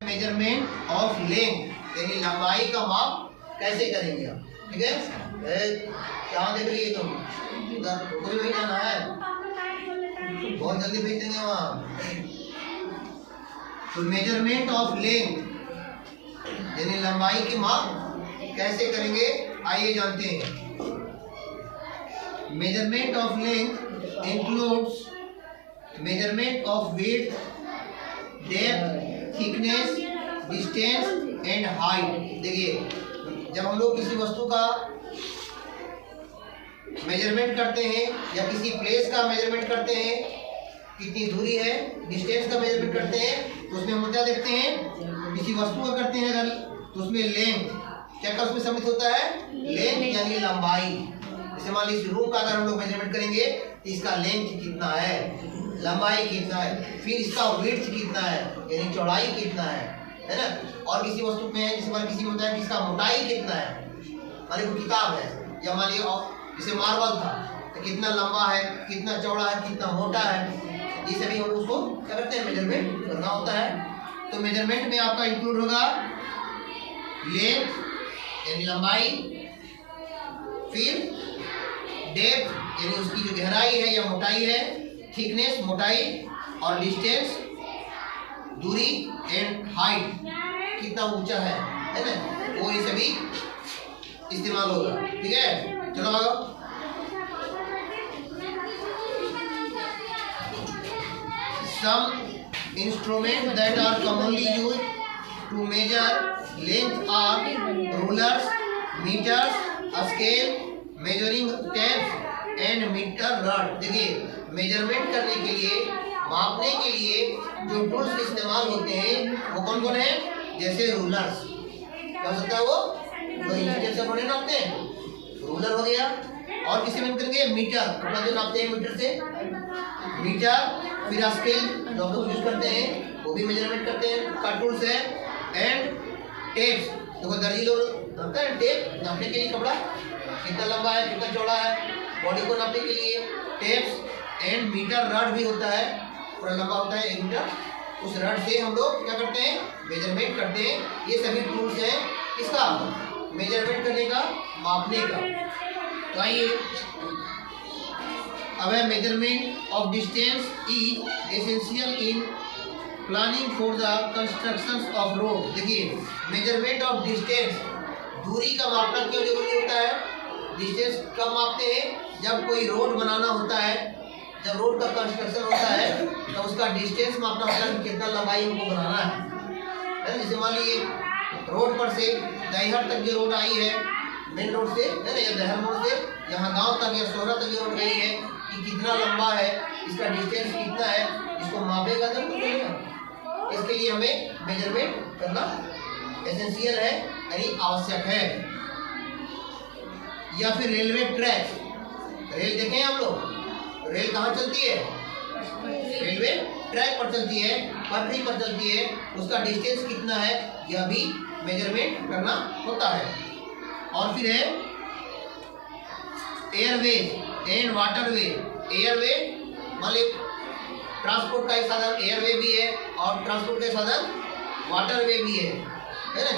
Measurement of length यानी लंबाई का माप कैसे करेंगे आप। ठीक है, क्या देख रही है तुम, उधर कोई नहीं जाना है, बहुत जल्दी भेज देंगे वहाँ। तो मेजरमेंट ऑफ लेंथ यानी लंबाई की माप कैसे करेंगे आइए जानते हैं। Measurement of length includes measurement of width, depth, thickness, distance and height. देखिए, जब हम लोग किसी वस्तु का मेजरमेंट करते हैं या किसी प्लेस का मेजरमेंट करते हैं, कितनी दूरी है, डिस्टेंस का मेजरमेंट करते हैं, तो उसमें हम क्या देखते हैं, किसी वस्तु का करते हैं अगर, तो उसमें लेंथ क्या क्या उसमें सम्मिलित होता है, लेंथ यानी लंबाई। जैसे मान लीजिए रूम का अगर हम लोग मेजरमेंट करेंगे तो इसका लेंथ कितना है, लंबाई कितना है, फिर इसका विड्थ कितना है यानी चौड़ाई कितना है ना। और किसी वस्तु में जैसे मान किसी में होता है कि इसका मोटाई कितना है, मान लीजिए किताब है या मान लीजिए जैसे मार्बल था तो कितना लंबा है, कितना चौड़ा है, कितना मोटा है, ये सभी हम उसको क्या करते हैं मेजरमेंट करना होता है। तो मेजरमेंट में आपका इंक्लूड होगा लेंथ यानी लंबाई, फिर डेप्थ यानी उसकी जो गहराई है या मोटाई है, थिकनेस मोटाई, और डिस्टेंस दूरी, एंड हाइट कितना ऊंचा है ना, वो ये सभी इस्तेमाल होगा। ठीक है, चलो आगे। Some instruments that are commonly used to measure length are rulers, meters, scale, measuring tapes and meter rod। देखिए, मेजरमेंट करने के लिए, मापने के लिए जो टूल्स इस्तेमाल होते हैं वो कौन कौन है, जैसे रूलर्स, क्या हो सकता है वो इंच से बने नापते हैं, रूलर हो गया, और किसी में करेंगे मीटर, अपना जो नापते हैं मीटर से, मीटर, फिर स्केल जो हम लोग यूज करते हैं वो भी मेजरमेंट करते हैं का टूल्स है, एंड टेप्स, देखो दर्जी लोग नापते हैं टेप नापने के लिए, कपड़ा कितना लंबा है, कितना चौड़ा है, बॉडी को नापने के लिए टेप्स, एंड मीटर रड भी होता है, पूरा लंबा होता है 1 मीटर, उस रड से हम लोग क्या करते हैं मेजरमेंट करते हैं। ये सभी टूल्स हैं इसका मेजरमेंट करने का, मापने का। तो आइए अब है measurement of distance is essential in planning for the construction of road. देखिए, मेजरमेंट ऑफ डिस्टेंस, दूरी का मापना क्यों जरूरी होता है, डिस्टेंस कब मापते हैं, जब कोई रोड बनाना होता है, जब रोड का कंस्ट्रक्शन होता है तो उसका डिस्टेंस मापना होता है, कितना लंबाई हमको बनाना है। जैसे मान लीजिए रोड पर से दहीहट तक जो रोड आई है, मेन रोड से है ना, या दहर मोड़ से यहाँ गांव तक या सोहरा तक जो रोड गई है, कि कितना लंबा है, इसका डिस्टेंस कितना है, इसको मापेगा तब तो चलेगा। इसके लिए हमें मेजरमेंट करना एसेंशियल है यानी आवश्यक है। या फिर रेलवे ट्रैक, रेल देखें हम लोग, रेल कहाँ चलती है, रेलवे ट्रैक पर चलती है, पटरी पर चलती है, उसका डिस्टेंस कितना है यह भी मेजरमेंट करना होता है। और फिर है एयरवे एंड वाटरवे। एयरवे मतलब ट्रांसपोर्ट का एक साधन एयरवे भी है, और ट्रांसपोर्ट का साधन वाटरवे भी है ना,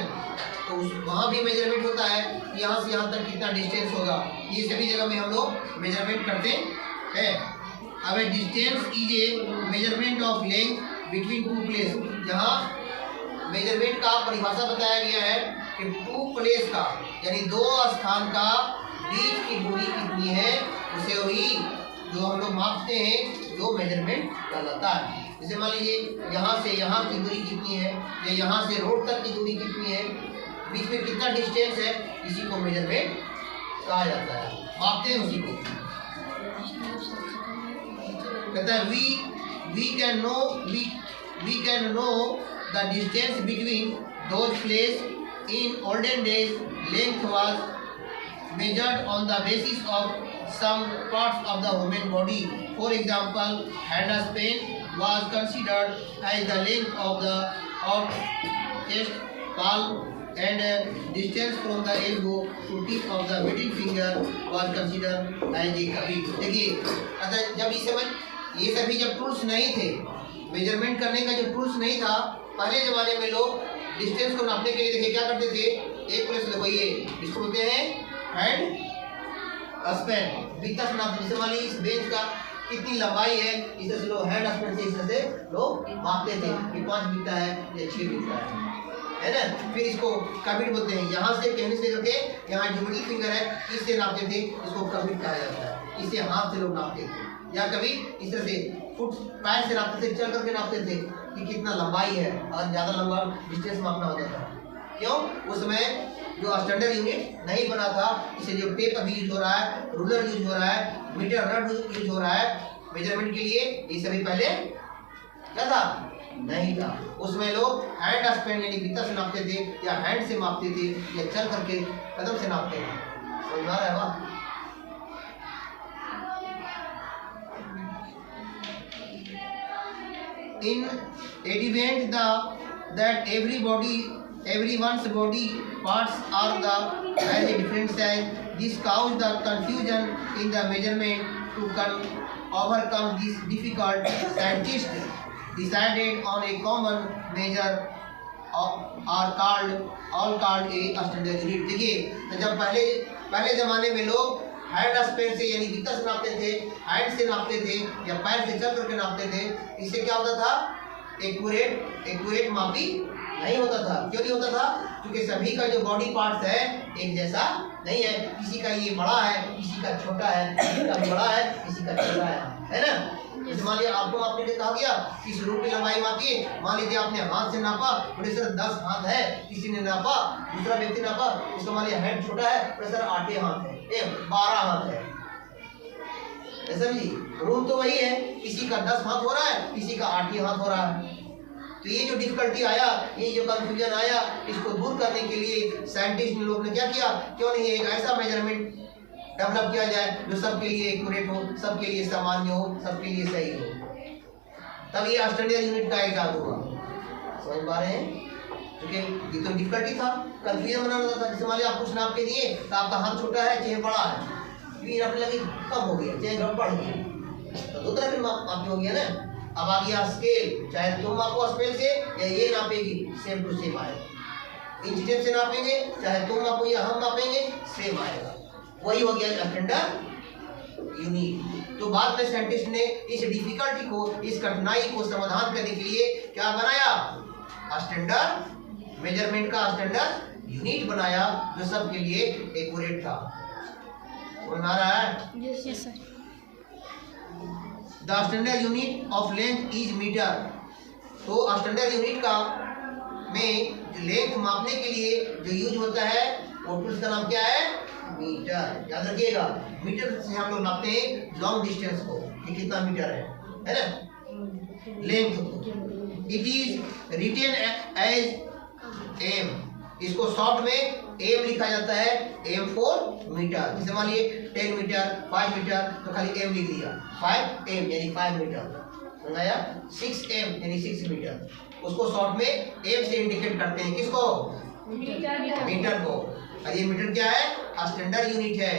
तो वहाँ भी मेजरमेंट होता है, यहाँ से यहाँ तक कितना डिस्टेंस होगा, ये सभी जगह में हम लोग मेजरमेंट करते हैं। अब distance is a measurement of length between two place. यहाँ मेजरमेंट का परिभाषा बताया गया है कि टू प्लेस का यानी दो स्थान का बीच की दूरी कितनी है, उसे वही जो हम लोग मापते हैं जो मेजरमेंट कहलाता है। जैसे मान लीजिए यहाँ से यहाँ की दूरी कितनी है, या यहाँ से रोड तक की दूरी कितनी है, बीच में कितना डिस्टेंस है, इसी को मेजरमेंट कहा जाता है, मापते हैं उसी को। कहता है we can know the distance between those places. In olden days, length was measured on the basis of some parts of the human body. For example, handspan was considered as the length of the chest, palm, and distance from the elbow to tip of the middle finger was considered as a cubic। देखिए, जब इस समय ये सभी जब tools नहीं थे, measurement करने का जो टूल्स नहीं था, पहले जमाने में लोग डिस्टेंस को नापने के लिए देखिए क्या करते थे, एक प्लेस देखो ये इसको बोलते हैं हैंड स्पैन, बीता से नापते। जैसे मान लीजिए इस बेंच का कितनी लंबाई है, इस तरह से लोग हैंड स्पैन से इस तरह से लोग मापते थे कि 5 बीता है या 6 बीता है ना। फिर इसको कबिट बोलते हैं, यहाँ से कहने से करके यहाँ जो मिडिल फिंगर है इससे नापते थे, इसको कबिट कहा जाता है। इससे हाथ से लोग नापते थे, या कभी इस तरह से फुट पैर से नापते थे, चल करके नापते थे कि कितना लंबाई है, और ज़्यादा लंबा डिस्टेंस मापना होता था। क्यों? उस समय जो स्टैंडर्ड यूनिट नहीं बना था, इसे जो टेप अभी यूज हो रहा है, रूलर यूज हो रहा है, मीटर रड यूज हो रहा है मेजरमेंट के लिए, ये सभी पहले क्या था, नहीं था। उसमें लोग हैंड स्पैन यानी बीता से नापते थे, या हैंड से मापते थे, या चल करके कदम से नापते थे। समझ आ रहा है वाह? In advent that everyone's body parts are has a different size. This caused the confusion in the measurement. To overcome this difficult, scientists decided on a common measure all called a standard unit. देखिए, तो जब पहले जमाने में लोग hand span से यानी बीता से नापते थे, हैंड से नापते थे, या पैर से चल करके नापते थे। इससे क्या होता था, एक्यूरेट मापी नहीं होता था। क्यों नहीं होता था? क्योंकि सभी का जो बॉडी पार्ट्स है एक जैसा नहीं है। किसी का ये बड़ा है, किसी का छोटा है, किसी का बड़ा है, किसी का छोटा है ना। जैसे मान लिया आपको मापने के कहा गया कि इस रूट की लंबाई मापिए, मान लीजिए आपने हाथ से नापा, प्रेशर 10 हाथ है, किसी ने नापा, दूसरा व्यक्ति नापा, उसका मान लिया हेड छोटा है, प्रेशर 8 हाथ है, 12 हाथ है, ऐसा नहीं। रूल तो वही है, किसी का 10 हाथ हो रहा है, किसी का 8 हाथ हो रहा है। तो ये जो डिफिकल्टी आया, ये जो कंफ्यूजन आया, इसको दूर करने के लिए साइंटिस्ट लोग ने क्या किया, क्यों नहीं एक ऐसा मेजरमेंट डेवलप किया जाए जो सबके लिए एक्यूरेट हो, सबके लिए सामान्य हो, सबके लिए सही हो। तब ये स्टैंडर्ड यूनिट का इजाद हुआ। समझ पा रहे हैं? क्योंकि ये तो डिफिकल्टी था, कंफ्यूजन बनाना था। जैसे मान लिया आप कुछ नाप के दिए तो आपका हाथ छोटा है, चेहरा बड़ा है, फिर आपने लगे कम हो गया, चेहरा बढ़ गया, तो दो तरह के मापी हो गया ना। अब आ गया स्केल, चाहे तुम मापो स्केल से या ये नापेगी, सेम टू सेम आएगा। इंच टेप से नापेंगे, चाहे तुम मापो या हम मापेंगे, सेम आएगा। वही हो गया स्टैंडर्ड यूनिट। तो बाद में साइंटिस्ट ने इस डिफिकल्टी को, इस कठिनाई को समाधान करने के लिए क्या बनाया, स्टैंडर्ड मेजरमेंट का स्टैंडर्ड यूनिट बनाया, जो सबके लिए एक्यूरेट था। समझ आ रहा है? Yes sir. The standard unit of length is metre. तो स्टैंडर्ड यूनिट का में लेंथ मापने के लिए जो यूज होता है वो टूल्स का नाम क्या है, मीटर। याद रखिएगा, मीटर से हम लोग नापते हैं लॉन्ग डिस्टेंस को, ये कितना मीटर है ना, लेंथ को। It is written as M, इसको शॉर्ट में एम लिखा जाता है, एम फॉर मीटर। जैसे मान लिए 10 मीटर, 5 मीटर, तो खाली एम लिख दिया, 5 एम यानी 5 मीटर, समझाया। 6 एम यानी 6 मीटर, उसको शॉर्ट में एम से इंडिकेट करते हैं, किसको, मीटर को। और ये मीटर क्या है, स्टैंडर्ड यूनिट है।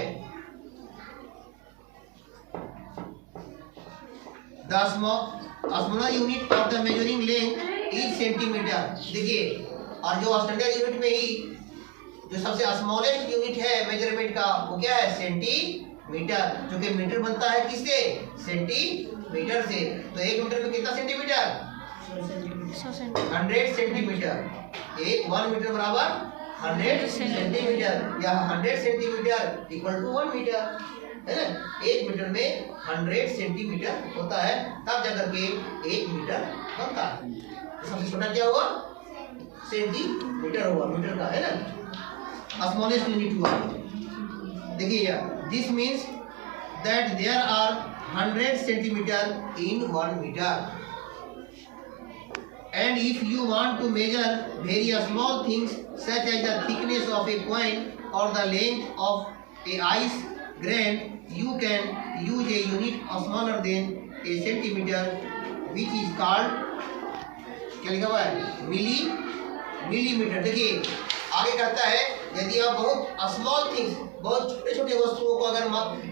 The smaller unit of the measuring length is centimetre. देखिए, और जो स्टैंडर्ड यूनिट में ही जो सबसे स्मॉलेस्ट यूनिट है मेजरमेंट का, वो क्या है, सेंटीमीटर। जो कि मीटर बनता है किससे, सेंटीमीटर से। तो 1 मीटर में कितना सेंटीमीटर, 100 सेंटीमीटर। 1 मीटर बराबर 100 सेंटीमीटर, या 100 सेंटीमीटर इक्वल टू 1 मीटर, है ना। 1 मीटर में 100 सेंटीमीटर होता है, तब जाकर के 1 मीटर बनता है। सबसे छोटा क्या हुआ, सेंटीमीटर हुआ, मीटर का, है ना, स्मॉलेस्ट यूनिट हुआ। देखिए यार, this means that there are 100 centimetre in 1 metre. And if you want to measure very small things such as the thickness of a coin or the length of a ice grain, you can use a unit smaller than a centimeter, which is called, क्या लिखा हुआ है, millimetre. देखिए आगे कहता है, यदि आप बहुत स्मॉल थिंग्स, बहुत छोटे छोटे वस्तुओं को अगर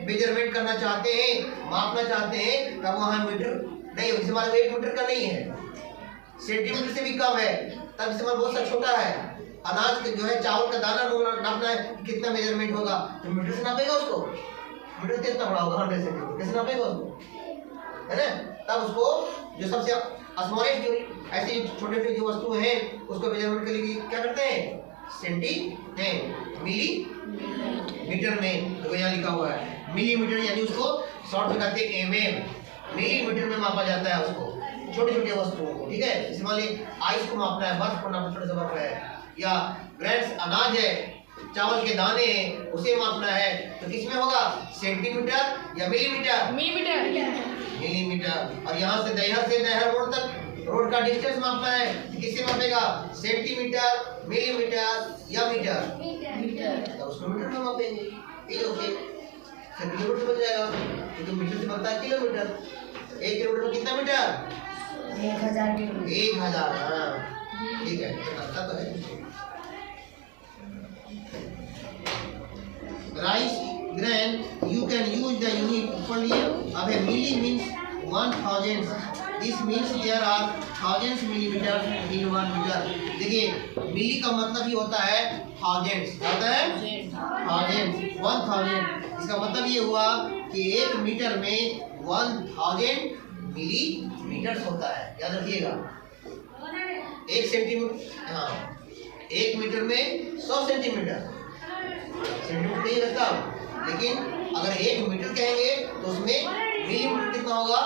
मेजरमेंट करना चाहते हैं, मापना चाहते हैं, तब वहाँ मीटर नहीं, जैसे मान लो 1 मीटर का नहीं है, सेंटीमीटर से भी कम है तब इस्तेमाल बहुत सा छोटा है। अनाज जो है चावल का दाना नापना है कितना मेजरमेंट होगा तो मीटर से नापेगा उसको, मीटर कितना बड़ा होगा 100 सेंटीमीटर कैसे नापेगा उसको, है ना। तब उसको जो सबसे स्मॉलेस्ट जो ऐसी छोटे छोटे जो वस्तु हैं उसको मेजरमेंट के लिए क्या करते हैं सेंटी है मिलीमीटर में, तो यहाँ लिखा हुआ है मिलीमीटर यानी उसको शॉर्ट में कहते हैं mm, मिलीमीटर में मापा जाता है उसको छोटे छोटे वस्तुओं को, ठीक है। जैसे मान लीजिए आइस को मापना है, बर्फ को नापना छोटे से बर्फ है, या ग्रेन्स अनाज है, चावल के दाने हैं उसे मापना है तो किसमें होगा सेंटीमीटर या मिलीमीटर, मिलीमीटर। और यहाँ से नहर रोड तक रोड का डिस्टेंस मापना है किससे मापेगा सेंटीमीटर मिलीमीटर या मीटर, तो उसको मीटर में मापेंगे। किलोमीटर बन जाएगा क्योंकि मीटर से बनता है किलोमीटर। 1 किलोमीटर में कितना मीटर 1000 किलोमीटर 1000, हाँ ठीक है अच्छा तो है। Rice grain you can use the unit only of a milli means 1000, this means there are thousands millimeter in 1 meter। देखिए मिली का मतलब ही होता है थाउजेंड्स, क्या होता है थाउजेंड्स 1000, इसका मतलब ये हुआ कि 1 मीटर में 1000 मिलीमीटर होता है, याद रखिएगा। 1 सेंटीमीटर, हाँ 1 मीटर में 100 सेंटीमीटर, सेंटीमीटर नहीं रहता, लेकिन अगर 1 मीटर कहेंगे तो उसमें मिलीमीटर कितना होगा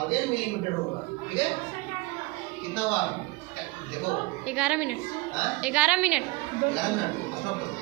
1000 मिलीमीटर होगा, ठीक है। कितना हुआ देखो 11 मिनट 11 मिनट 11 मिनट